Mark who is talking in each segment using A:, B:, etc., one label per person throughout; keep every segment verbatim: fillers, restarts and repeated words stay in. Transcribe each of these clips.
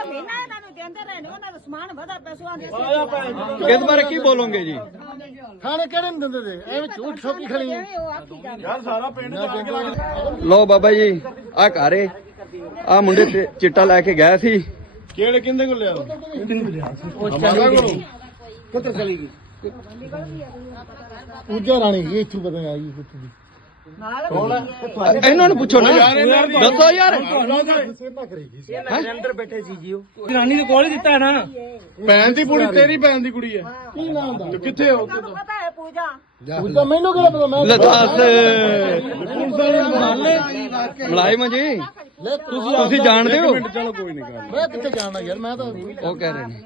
A: किस बारे की बोलोगे जी?
B: खाने केड़े नहीं दिंदे थे एवें झूठ ठोकी खड़ी है यार सारा पिंड
A: लो बाबा जी आ घरे आ मुंडे ते चिट्टा लैके गए सी
B: केड़े किंदे को लिया हमारा को किधर चली गई पूजा रानी ये इथू पता नहीं आई कुछ भी
A: इन्होंने पूछो ना दसो यार
C: अंदर बैठे सी जी रानी ने कॉल दिता है ना
B: भैन दी कुड़ी तेरी भैन दी कुड़ी है की नाम दा किथे हो
D: पता है पूजा
B: पूजा मैनू केड़ा पता मैं
A: लदास मुलायम जी ਤੁਸੀਂ ਜਾਣਦੇ ਹੋ
B: चलो कोई नहीं मैं किथे जानना यार मैं तो
A: ਉਹ ਕਹਿ ਰਹੇ ਨੇ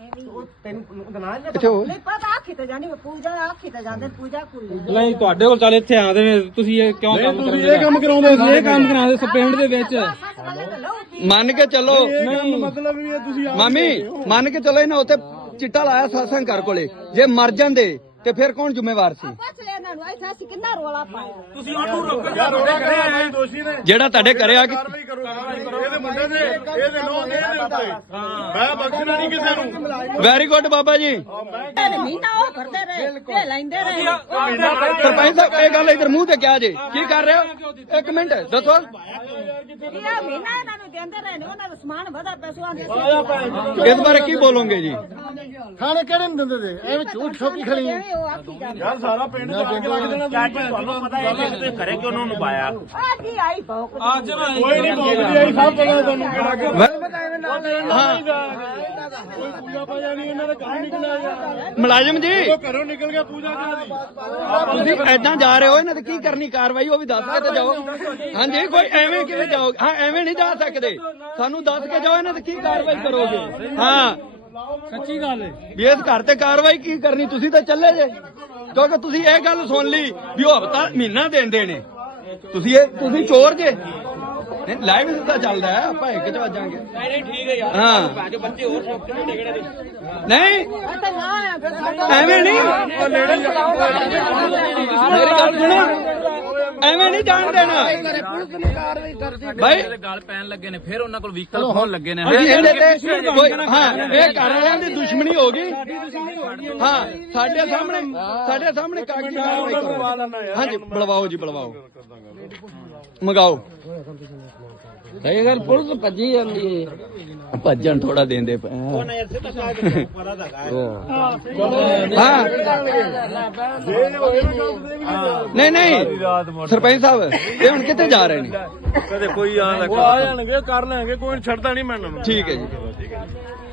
D: नहीं पता आखी तो जानी पूजा आखी तो जाने पूजा कुल
C: ਨਹੀਂ ਤੁਹਾਡੇ ਕੋਲ ਚੱਲ ਇੱਥੇ ਆਉਂਦੇ ਨੇ ਤੁਸੀਂ ਇਹ ਕਿਉਂ ਕੰਮ
B: ਤੁਸੀਂ ਇਹ ਕੰਮ ਕਰਾਉਂਦੇ ਸੀ
C: ਇਹ ਕੰਮ ਕਰਾਉਂਦੇ ਸੀ ਪਿੰਡ ਦੇ ਵਿੱਚ
A: ਮੰਨ ਕੇ ਚੱਲੋ
B: ਮਤਲਬ ਵੀ ਇਹ ਤੁਸੀਂ
A: ਮਾਮੀ ਮੰਨ ਕੇ ਚੱਲੋ ਇਹਨਾਂ ਉੱਤੇ ਚਿੱਟਾ ਲਾਇਆ ਸਾਸੰਗ ਘਰ ਕੋਲੇ ਜੇ ਮਰ ਜਾਂਦੇ ਤੇ ਫਿਰ ਕੌਣ ਜ਼ਿੰਮੇਵਾਰ ਸੀ
D: ਪੁੱਛ ਲੈ ਇਹਨਾਂ ਨੂੰ ਐਸਾ ਸੀ ਕਿੰਨਾ ਰੋਲਾ ਪਾਇਆ
C: ਤੁਸੀਂ ਉਹਨੂੰ ਰੋਕੋ
B: ਯਾਰ ਉਹਨੇ ਕਰਿਆ ਇਹ ਦੋਸ਼ੀ ਨੇ
A: ਜਿਹੜਾ ਤੁਹਾਡੇ ਕਰਿਆ ਕਿ
B: ਕਾਰਵਾਈ ਕਰੋ ਇਹਦੇ ਮੁੰਡੇ ਦੇ ਇਹਦੇ ਨੋ ਇਹਦੇ ਉੱਤੇ ਮੈਂ ਬਖਸ਼ਣਾ ਨਹੀਂ ਕਿਸੇ ਨੂੰ
A: ਵੈਰੀ ਗੁੱਡ ਬਾਬਾ ਜੀ
D: ਮਹੀਨਾ ਉਹ ਕਰਦੇ ਰਹੇ ਇਹ ਲੈਂਦੇ ਰਹੇ
A: ਸਰਪੰਚ ਸਾਹਿਬ ਇਹ ਗੱਲ ਇਧਰ ਮੂੰਹ ਤੇ ਕਿਹਾ ਜੇ ਕੀ ਕਰ ਰਹੇ ਹੋ ਇੱਕ ਮਿੰਟ ਦੱਸੋ
D: ਇਹ ਮਹੀਨਾ ਇਹਨਾਂ ਨੂੰ ਦਿੰਦੇ ਰਹੇ ਨੇ ਉਹਨਾਂ ਦਾ ਸਮਾਨ ਵਧਾ ਪੈਸਾ ਦੇ
A: ਇਸ ਬਾਰੇ ਕੀ ਬੋਲੋਗੇ ਜੀ
B: ਖਾਣੇ ਕਿਹੜੇ ਨਹੀਂ ਦਿੰਦੇ ਤੇ ਐਵੇਂ ਝੂਠ ਠੋਕੀ ਖੜੀ ਹੈ
D: ਉਹ ਆਖੀ ਜਾਂਦੇ
B: ਯਾਰ ਸਾਰਾ ਪਿੰਡ ਜਾ ਕੇ ਲੱਗ ਜਾਣਾ ਤੁਹਾਨੂੰ ਪਤਾ ਹੈ ਕਿ ਘਰੇ ਕਿਉਂ ਉਹਨੂੰ ਪਾਇਆ
D: ਆ ਕੀ ਆਈ ਭੌਕ
C: ਅੱਜ
B: ਕੋਈ ਨਹੀਂ ਬੋਲਦੀ ਆਈ ਸਭ ਪਤਾ ਤੁਹਾਨੂੰ ਕਿਹੜਾ ਕਿ
A: ਹਾਂ
B: ਕੋਈ ਪੂਜਾ ਪਾਜਾ ਨਹੀਂ ਇਹਨਾਂ ਦਾ ਘਰ ਨਿਕਲਿਆ ਯਾਰ
A: ਮੁਲਾਜ਼ਮ ਜੀ
B: ਉਹ ਘਰੋਂ ਨਿਕਲ ਗਿਆ ਪੂਜਾ ਕਿਹਦੀ
A: ਤੁਸੀਂ ਐਦਾਂ ਜਾ ਰਹੇ ਹੋ ਇਹਨਾਂ ਤੇ ਕੀ ਕਰਨੀ ਕਾਰਵਾਈ ਉਹ ਵੀ ਦੱਸ ਕੇ ਤੇ ਜਾਓ ਹਾਂਜੀ ਕੋਈ ਐਵੇਂ ਕਿਵੇਂ ਜਾਓ ਹਾਂ ਐਵੇਂ ਨਹੀਂ ਜਾ ਸਕਦੇ ਸਾਨੂੰ ਦੱਸ ਕੇ ਜਾਓ ਇਹਨਾਂ ਤੇ ਕੀ ਕਾਰਵਾਈ ਕਰੋਗੇ ਹਾਂ
C: ਸੱਚੀ ਗੱਲ ਹੈ
A: ਵੀ ਇਸ ਘਰ ਤੇ ਕਾਰਵਾਈ ਕੀ ਕਰਨੀ ਤੁਸੀਂ ਤਾਂ ਚੱਲੇ ਜੇ ਕਿਉਂਕਿ ਤੁਸੀਂ ਇਹ ਗੱਲ ਸੁਣ ਲਈ ਵੀ ਉਹ ਹਫਤਾ ਮਹੀਨਾ ਦਿੰਦੇ ਨੇ ਤੁਸੀਂ ਇਹ ਤੁਸੀਂ ਚੋਰ ਜੇ ਲਾਈਵ ਤਾਂ ਚੱਲਦਾ ਹੈ ਆਪਾਂ ਇੱਕ ਚ ਵੱਜਾਂਗੇ
C: ਨਹੀਂ ਠੀਕ ਹੈ ਯਾਰ
A: ਹਾਂ
C: ਜੋ ਬੱਚੇ ਹੋਰ ਸ਼ੌਕ ਨਹੀਂ ਡਿਗੜੇ
A: ਨਹੀਂ
D: ਤਾਂ ਨਾ ਆ ਫਿਰ
A: ਐਵੇਂ ਨਹੀਂ ਮੇਰੀ ਗੱਲ ਸੁਣੋ ਐਵੇਂ ਨਹੀਂ ਜਾਣ ਦੇਣਾ ਭਾਈ
C: ਗੱਲ ਪੈਣ ਲੱਗੇ ਨੇ ਫਿਰ ਉਹਨਾਂ ਕੋਲ ਵਹੀਕਲ ਹੋਣ ਲੱਗੇ ਨੇ
A: ਇਹਦੇ ਤੇ ਕੋਈ ਹਾਂ ਇਹ ਘਰ ਵਾਲਿਆਂ ਦੀ ਦੁਸ਼ਮਣੀ ਹੋ ਗਈ ਹਾਂ ਸਾਡੇ ਸਾਹਮਣੇ ਸਾਡੇ ਸਾਹਮਣੇ ਕਾਗਜ਼ੀ ਕਾਰਵਾਈ ਕਰੋ ਹਾਂਜੀ ਬੁਲਵਾਓ ਜੀ ਬੁਲਵਾਓ ਮੰਗਾਓ ਸਹੀ ਗੱਲ ਪੁਲਿਸ ਭੱਜੀ ਜਾਂਦੀ ਹੈ ਭੱਜਣ ਥੋੜਾ ਦੇਂਦੇ ਪਏ ਹਾਂ ਨਹੀਂ ਨਹੀਂ ਸਰਪੰਚ ਸਾਹਿਬ ਇਹ ਹੁਣ ਕਿੱਥੇ ਜਾ ਰਹੇ ਨੇ
B: ਕਦੇ ਕੋਈ ਆ ਆ ਜਾਣਗੇ ਕਰ ਲੈਣਗੇ ਕੋਈ ਛੱਡਦਾ ਨਹੀਂ ਮੈਨੂੰ
A: ਠੀਕ ਹੈ ਜੀ